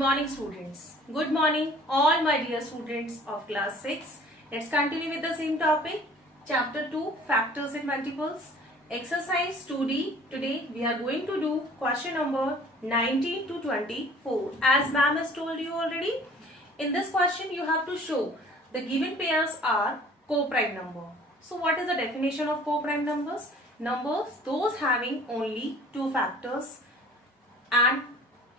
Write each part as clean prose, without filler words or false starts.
morning students. Good morning all my dear students of class 6. Let's continue with the same topic. Chapter 2 Factors and Multiples. Exercise 2D. Today we are going to do question number 19 to 24. As ma'am has told you already, in this question you have to show the given pairs are co-prime number. So what is the definition of co-prime numbers? Numbers those having only two factors and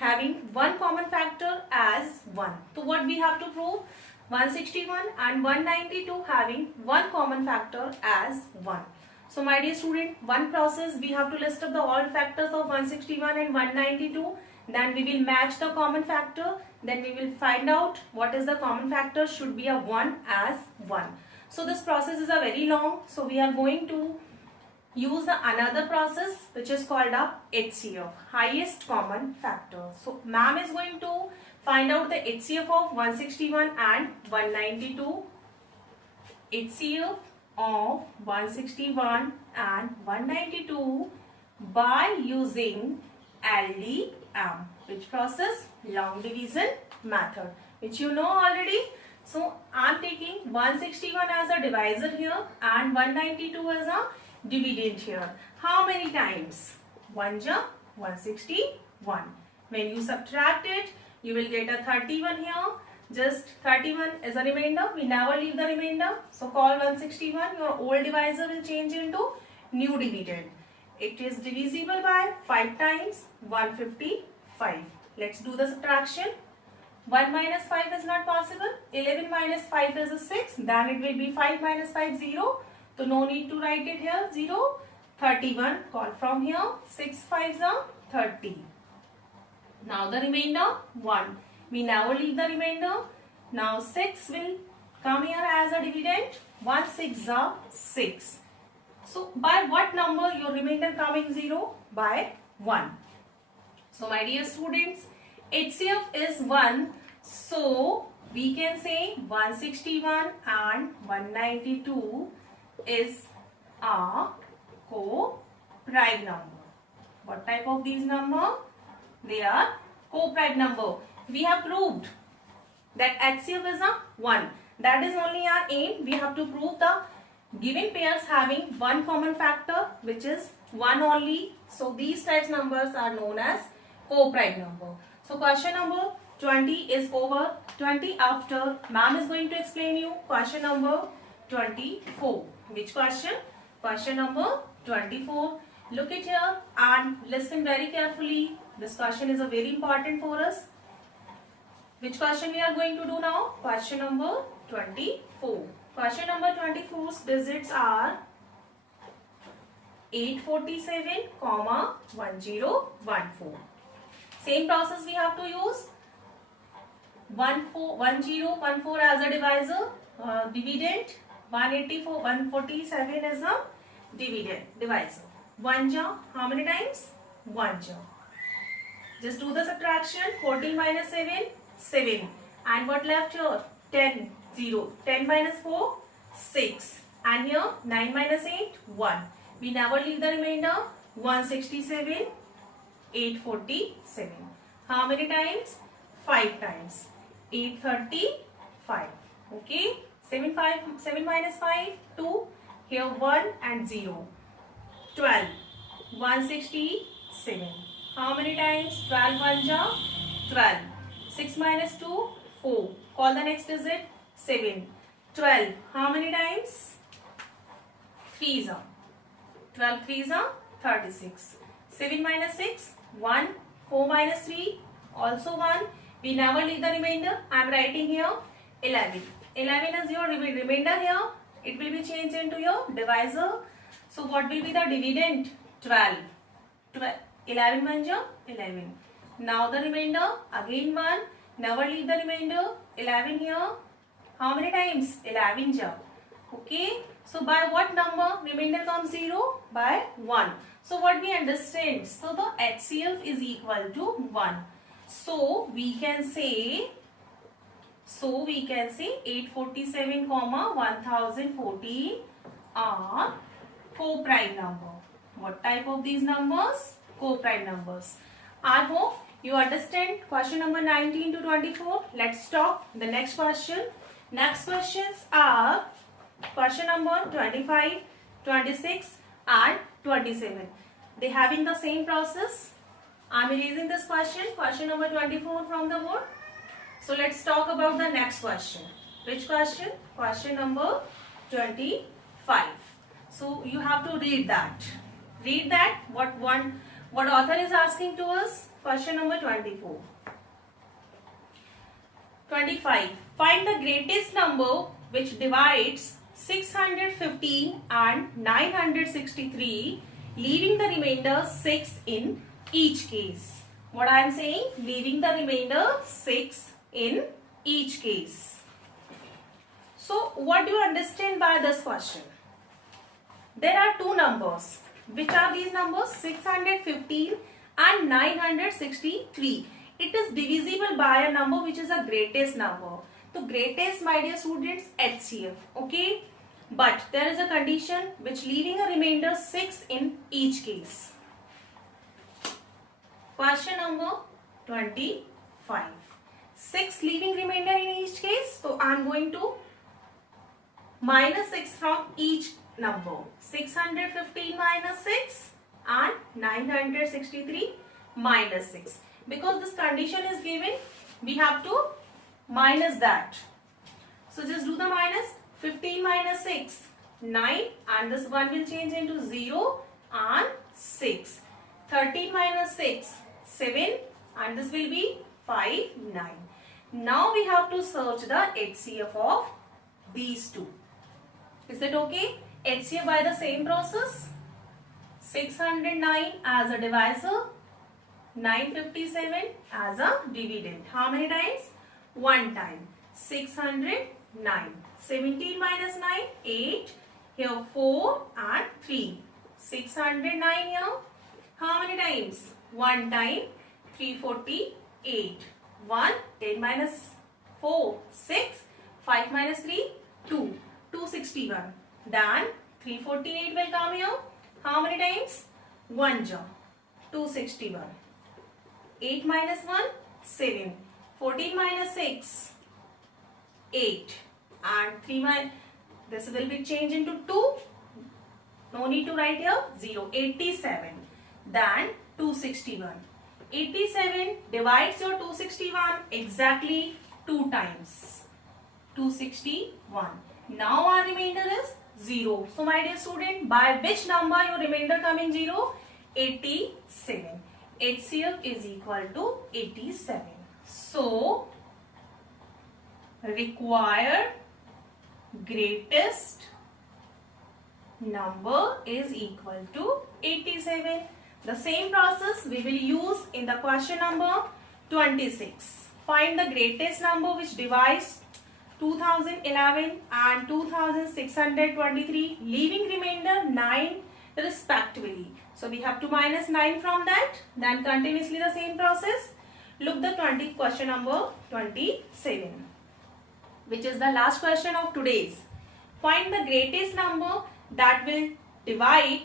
having one common factor as 1. So what we have to prove? 161 and 192 having one common factor as 1. So my dear student, one process we have to list up the all factors of 161 and 192. Then we will match the common factor. Then we will find out what is the common factor should be a 1 as 1. So this process is a very long. So we are going to use another process which is called a HCF, highest common factor. So ma'am is going to find out the HCF of 161 and 192. HCF of 161 and 192 by using LDM. Which process? Long division method, which you know already. So I am taking 161 as a divisor here and 192 as a dividend here. How many times? 1 ja 161. When you subtract it, you will get a 31 here. Just 31 is a remainder. We never leave the remainder. So call 161. Your old divisor will change into new dividend. It is divisible by 5 times 155. Let's do the subtraction. 1 minus 5 is not possible. 11 minus 5 is a 6. Then it will be 5 minus 5, 0. So no need to write it here. 0. 31. Call from here. 6 5s are 30. Now the remainder 1. We never leave the remainder. Now 6 will come here as a dividend. 1 6 are 6. So by what number your remainder coming 0? By 1. So my dear students, HCF is 1. So we can say 161 and 192 is a co-prime number. What type of these number? They are co-prime number. We have proved that HCF is a 1. That is only our aim. We have to prove the given pairs having one common factor, which is 1 only. So these types numbers are known as co-prime number. So question number 20 is over. 20 after ma'am is going to explain you question number 24. Which question? Question number 24. Look at here and listen very carefully. This question is a very important for us. Which question we are going to do now? Question number 24. Question number 24's digits are 847, 1014. Same process we have to use. 1014 as a divisor, dividend. 147 is a divisor. 1 ja, how many times? 1 ja. Just do the subtraction. 14 minus 7, 7. And what left here? 10, 0. 10 minus 4, 6. And here 9 minus 8, 1. We never leave the remainder. 167, 847. How many times? 5 times. 835. Okay. 7 minus 5, 2. Here 1 and 0. 12. 167. How many times? 12 1 ja 12. 6 minus 2, 4. Call the next digit. 7. 12. How many times? 3s are. 12 3s are 36. 7 minus 6, 1. 4 minus 3, also 1. We never leave the remainder. I am writing here 11. 11 is your remainder here. It will be changed into your divisor. So what will be the dividend? 12. 11 1 ja 11. Now the remainder again 1. Never leave the remainder. 11 here. How many times? 11 ja. Okay. So by what number remainder comes 0? By 1. So what we understand? So the HCF is equal to 1. So we can say 847, 1014 are co-prime number. What type of these numbers? Co-prime numbers. I hope You understand question number 19 to 24? Let's talk the next question. Next questions are question number 25, 26 and 27. They having the same process. I am erasing this question number 24 from the board. So let's talk about the next question. Which question? Question number 25. So you have to read that. Read that. What author is asking to us? Question number 24. 25. Find the greatest number which divides 615 and 963, leaving the remainder 6 in each case. What I am saying? Leaving the remainder 6 in each case. So what do you understand by this question? There are two numbers. Which are these numbers? 615 and 963. It is divisible by a number which is a greatest number. So greatest, my dear students, HCF. Okay. But there is a condition which leaving a remainder 6 in each case. Question number 25. 6 leaving remainder in each case. So I am going to minus 6 from each number. 615 minus 6 and 963 minus 6. Because this condition is given, we have to minus that. So just do the minus. 15 minus 6, 9, and this one will change into 0 and 6. 13 minus 6, 7, and this will be 5, 9. Now we have to search the HCF of these two. Is it okay? HCF by the same process. 609 as a divisor, 957 as a dividend. How many times? One time. 609. 17 minus 9, 8. Here 4 and 3. 609 here. How many times? One time. 348. 1. 10 minus 4, 6. 5 minus 3, 2. 261. Then 348 will come here. How many times? 1 jar. 261. 8 minus 1, 7. 14 minus 6, 8. And 3 minus, this will be changed into 2. No need to write here. 0. 87. Then 261. 87 divides your 261 exactly 2 times. 261. Now our remainder is 0. So my dear student, by which number your remainder coming 0? 87. HCF is equal to 87. So required greatest number is equal to 87. The same process we will use in the question number 26. Find the greatest number which divides 2011 and 2623, leaving remainder 9 respectively. So we have to minus 9 from that. Then continuously the same process. Look the question number 27, which is the last question of today's. Find the greatest number that will divide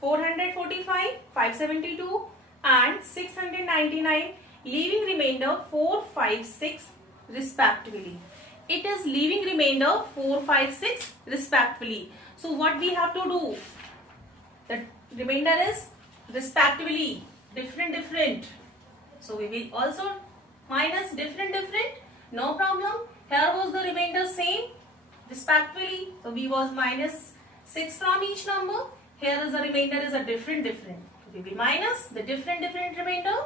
445, 572 and 699, leaving remainder 4, 5, 6 respectively. It is leaving remainder 4, 5, 6 respectively. So what we have to do? The remainder is respectively different. So we will also minus different. No problem. Here was the remainder same respectively. So we was minus 6 from each number. Here is the remainder is a different. We will minus the different remainder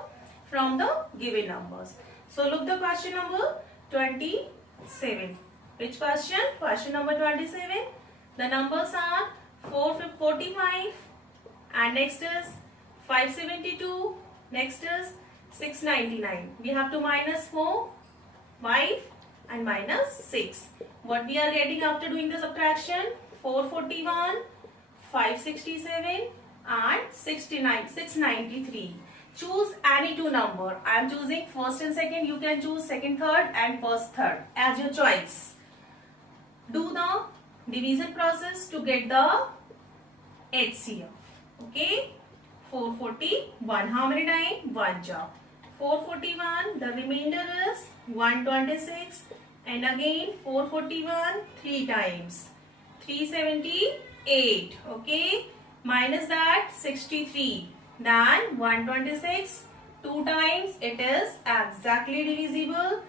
from the given numbers. So look the question number 27. Which question? Question number 27. The numbers are 445 and next is 572. Next is 699. We have to minus 4, 5 and minus 6. What we are getting after doing the subtraction? 441, 567 and 693. Choose any two number. I am choosing first and second. You can choose second, third and first, third as your choice. Do the division process to get the HCF. Okay. 441. How many times? 1 job. 441, the remainder is 126, and again 441 3 times, 378, okay, minus that 63, then 126 2 times, it is exactly divisible.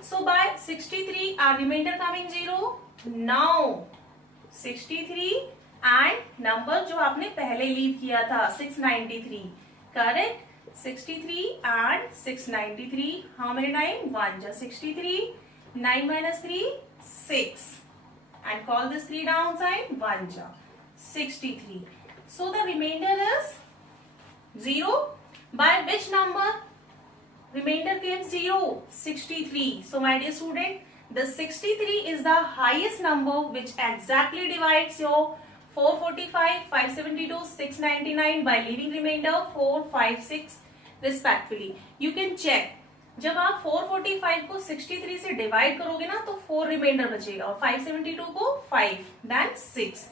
So by 63 our remainder coming 0. Now 63 and number जो आपने पहले leave किया था 693, correct? 63 and 693, how many times? 1 just 63, 9 minus 3 6, and call this 3 downside, 1 just 63. So the remainder is 0. By which number remainder came 0? 63. So my dear student, the 63 is the highest number which exactly divides your 445, 572, 699 by leaving remainder 4, 5, 6 respectively. You can check. जब आप 445 को 63 से divide करोगे ना तो 4 reminder बचेगा और 572 को 5 then 6.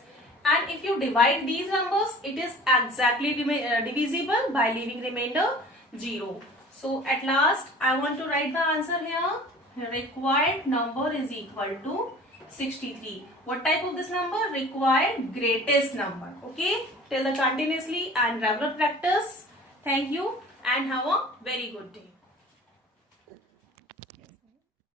And if you divide these numbers, it is exactly divisible by leaving remainder 0. So at last, I want to write the answer here. Required number is equal to 63. What type of this number? Required greatest number. Okay. Till the continuously and regular practice. Thank you and have a very good day.